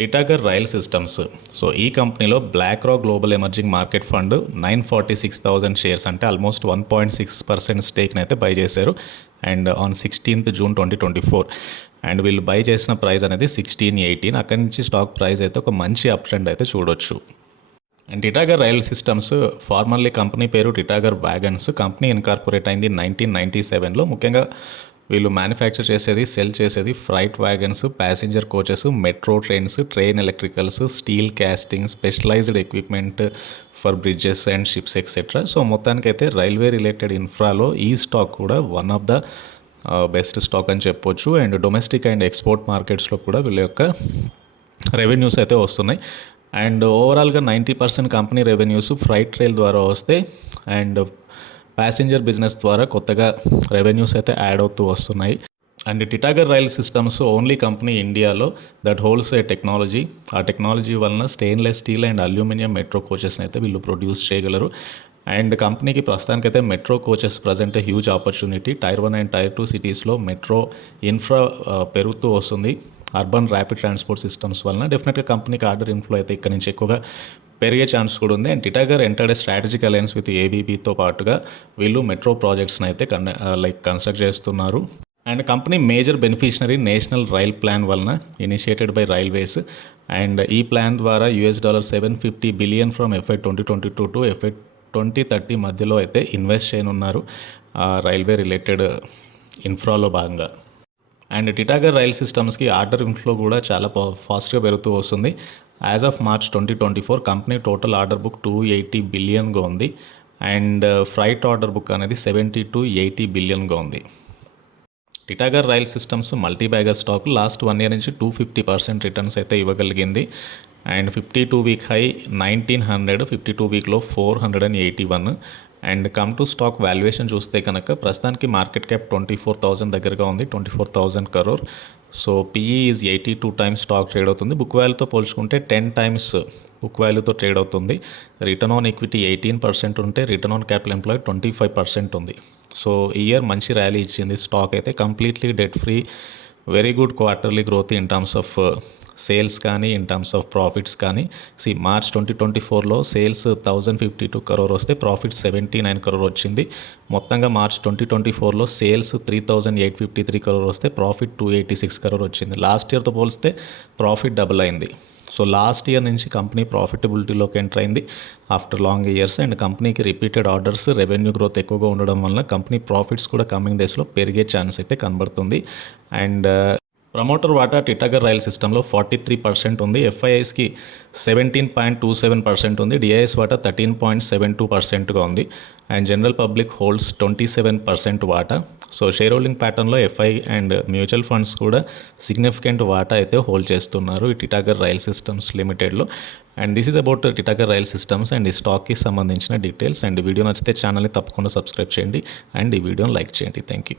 Titagarh rail systems. So ఈ కంపెనీలో BlackRock global emerging market fund 946,000 shares అంటే almost 1.6% స్టేక్ని అయితే బై చేశారు. And on 16th June 2024 and వీళ్ళు బై చేసిన ప్రైస్ అనేది 1618. అక్కడి నుంచి స్టాక్ ప్రైస్ అయితే ఒక మంచి అప్ ట్రెండ్ అయితే చూడొచ్చు. And Titagarh rail systems formally company పేరు టిటాగర్ వ్యాగన్స్. కంపెనీ ఇన్కార్పొరేట్ అయింది 1997లో. ముఖ్యంగా వీళ్ళు మ్యానుఫ్యాక్చర్ చేసేది, సెల్ చేసేది freight wagons, passenger coaches, metro trains, train electricals, steel casting, specialised equipment for bridges and ships etcetera. So మొత్తానికైతే రైల్వే రిలేటెడ్ ఇన్ఫ్రాలో ఈ స్టాక్ కూడా one of the best stock అని చెప్పొచ్చు. అండ్ డొమెస్టిక్ అండ్ ఎక్స్పోర్ట్ మార్కెట్స్లో కూడా వీళ్ళ యొక్క రెవెన్యూస్ అయితే వస్తున్నాయి. అండ్ ఓవరాల్గా 90% కంపెనీ రెవెన్యూస్ ఫ్రైట్ రైల్ ద్వారా వస్తాయి. అండ్ ప్యాసింజర్ బిజినెస్ ద్వారా కొత్తగా రెవెన్యూస్ అయితే యాడ్ అవుతూ వస్తున్నాయి. And Titagarh rail systems only company ఇండియాలో దట్ హోల్డ్స్ ఏ టెక్నాలజీ. ఆ టెక్నాలజీ వలన stainless steel and aluminium metro కోచెస్ని అయితే వీళ్ళు ప్రొడ్యూస్ చేయగలరు. అండ్ కంపెనీకి ప్రస్తుతానికైతే metro coaches present huge opportunity. Tier 1 and Tier 2 సిటీస్లో మెట్రో ఇన్ఫ్రా పెరుగుతూ వస్తుంది. అర్బన్ ర్యాపిడ్ ట్రాన్స్పోర్ట్ సిస్టమ్స్ వలన డెఫినెట్గా కంపెనీకి ఆర్డర్ ఇన్ఫ్లో అయితే ఇక్కడ నుంచి ఎక్కువగా పెరిగే ఛాన్స్ కూడా ఉంది. And Titagarh entered strategic alliance with ఏబీబీతో పాటుగా వీళ్ళు మెట్రో ప్రాజెక్ట్స్ని అయితే కన్స్ట్రక్ట్ చేస్తున్నారు. And company major beneficiary national rail plan వలన ఇనిషియేటెడ్ బై రైల్వేస్. అండ్ ఈ ప్లాన్ ద్వారా $750 billion from FY 2022 to FY 2030 మధ్యలో అయితే ఇన్వెస్ట్ చేయనున్నారు రైల్వే రిలేటెడ్ ఇన్ఫ్రాలో భాగంగా. అండ్ టిటాగర్ రైల్ సిస్టమ్స్కి ఆర్డర్ ఇన్ఫ్లో కూడా చాలా ఫాస్ట్గా పెరుగుతూ వస్తుంది. As of March 2024 company total order book $280 బిలియన్గా ఉంది. అండ్ ఫ్రైట్ ఆర్డర్ బుక్ అనేది $70 to $80 బిలియన్గా ఉంది. Titagarh rail systems multi bagger stock last 1 year నుంచి 250% రిటర్న్స్ అయితే ఇవ్వగలిగింది. అండ్ 52 వీక్ హై 1900, 52 వీక్లో 481. And come to stock valuation చూస్తే కనుక ప్రస్తుతానికి మార్కెట్ క్యాప్ 24,000 దగ్గరగా ఉంది, 24,000 crore. So PE is 82 times stock trade అవుతుంది. బుక్ వాల్యూతో పోల్చుకుంటే 10 times బుక్ వాల్యూతో ట్రేడ్ అవుతుంది. రిటర్న్ ఆన్ ఈక్విటీ 18% ఉంటే రిటర్న్ ఆన్ క్యాపిటల్ ఎంప్లాయ్ 25% ఉంది. సో ఈ ఇయర్ మంచి ర్యాలీ ఇచ్చింది స్టాక్ అయితే. Completely debt free, very good quarterly growth in terms of sales కానీ ఇన్ టర్మ్స్ ఆఫ్ ప్రాఫిట్స్ కానీ. March 2024లో సేల్స్ 1,052 crore వస్తే ప్రాఫిట్ 79 crore వచ్చింది. మొత్తంగా March 2024లో సేల్స్ 3,853 crore వస్తే ప్రాఫిట్ 286 crore వచ్చింది. లాస్ట్ ఇయర్తో పోలిస్తే ప్రాఫిట్ డబుల్ అయింది. సో లాస్ట్ ఇయర్ నుంచి కంపెనీ ప్రాఫిటబిలిటీలోకి ఎంటర్ అయింది ఆఫ్టర్ లాంగ్ ఇయర్స్. అండ్ కంపెనీకి రిపీటెడ్ ఆర్డర్స్, రెవెన్యూ గ్రోత్ ఎక్కువగా ఉండడం వల్ల కంపెనీ ప్రాఫిట్స్ కూడా కమింగ్ డేస్లో పెరిగే ఛాన్స్ అయితే కనబడుతుంది. అండ్ ప్రమోటర్ వాటా టిటాగర్ రైల్ సిస్టంలో 43% ఉంది. FIIస్కి 17.27% ఉంది. DIS వాటా 13.72%గా ఉంది. అండ్ జనరల్ పబ్లిక్ హోల్డ్స్ 27% వాటా. సో షేర్ హోల్డింగ్ ప్యాటర్న్లో FI అండ్ మ్యూచువల్ ఫండ్స్ కూడా సిగ్నిఫికెంట్ వాటా అయితే హోల్డ్ చేస్తున్నారు ఈ టిటాగర్ రైల్ సిస్టమ్స్ లిమిటెడ్లో. And this is about Titagarh rail systems and ఈ స్టాక్కి సంబంధించిన డీటెయిల్స్. అండ్ వీడియో నచ్చితే ఛానల్ని తప్పకుండా సబ్స్క్రైబ్ చేయండి అండ్ ఈ వీడియోని లైక్ చేయండి. Thank you.